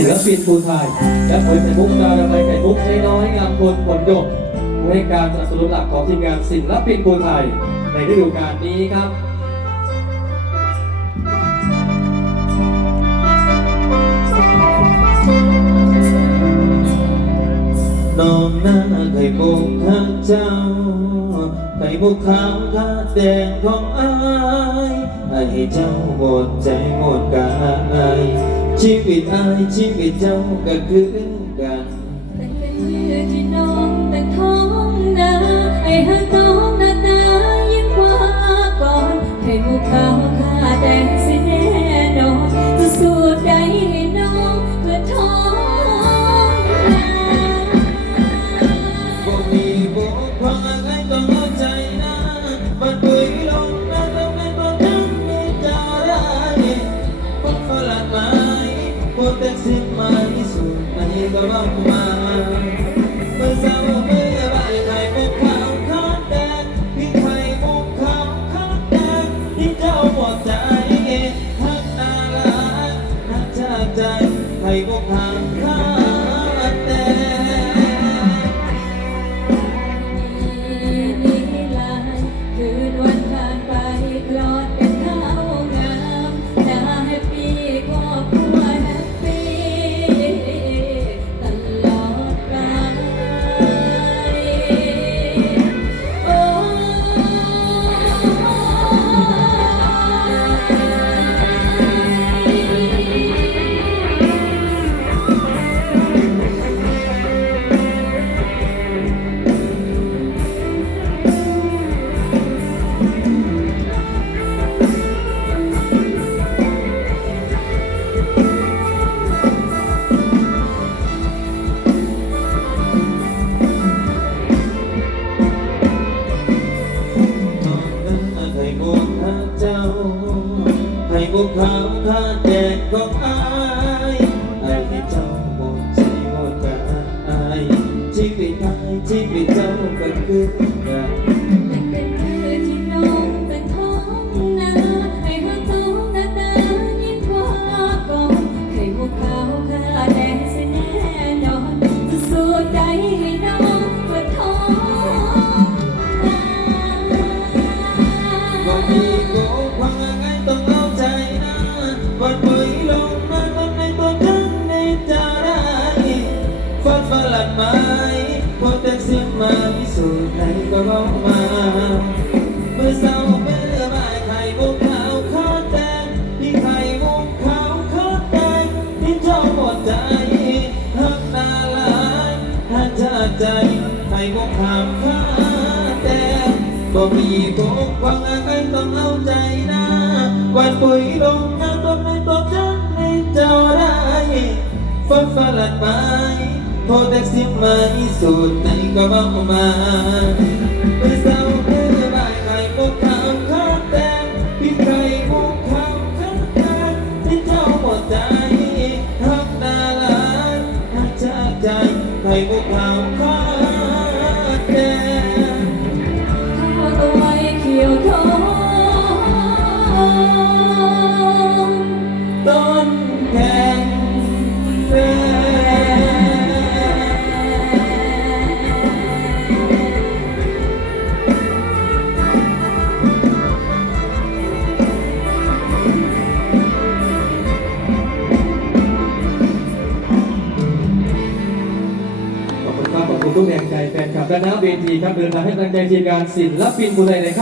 ศิลปินภูไทย และปุ๋ยไข่มุกดาวดำเนินไข่มุกใช้น้อยงามคนผลดกให้การสนับสนุนหลักของทีมงานศิลปินภูไทย ในฤดูกาลนี้ครับน้องหน้าไข่มุกข้างเจ้า ไข่มุกขาวข้าแดงของอายให้เจ้าหมดใจหมดกาย ชีวิตอายชีวิตเจ้าก็คือกัน แต่เป็นเมื่อที่น้องแต่ท้องนาไอ้ฮักน้อง ในก็บ ไข่มุกขาวข้าแดงของอายไอ้ให้เจ้าหมดใจหมดกายชีวิตไอ้ชีวิตเจ้าก็คือ ปยลงมาต้องในตัวฉันในใจได้ฟัดฝลัดไม้พอแต่เสียงมาพิสูจน์ไหนก็บอกมาเมื่อเศร้าเมื่อบ่ายไข่มุกขาวข้าวแดงที่ไข่มุกขาวข้าวแดงที่เจ้าหมดใจหักนาลายหักชาใจไข่มุกขาวข้าวแดงบ่มีพกวังอะไรต้องเอาใจนะวันปุยลง ฟ้าฝลัดไม้พอแต่เสียงมาสุดไหนก็บอกมาเมื่อเศร้าเมื่อบ่ายไข่มุกขาวข้าวแดงพี่ใครมุกขาวข้าวแดงที่เจ้าหมดใจหักนาลายหักจากใจไข่มุกขาวข้า ทุกแรงใจแฟนคลับและน้าเวทีครับเดินทางให้กำลังใจทีมงานศิลปินภูไทยในค่ำ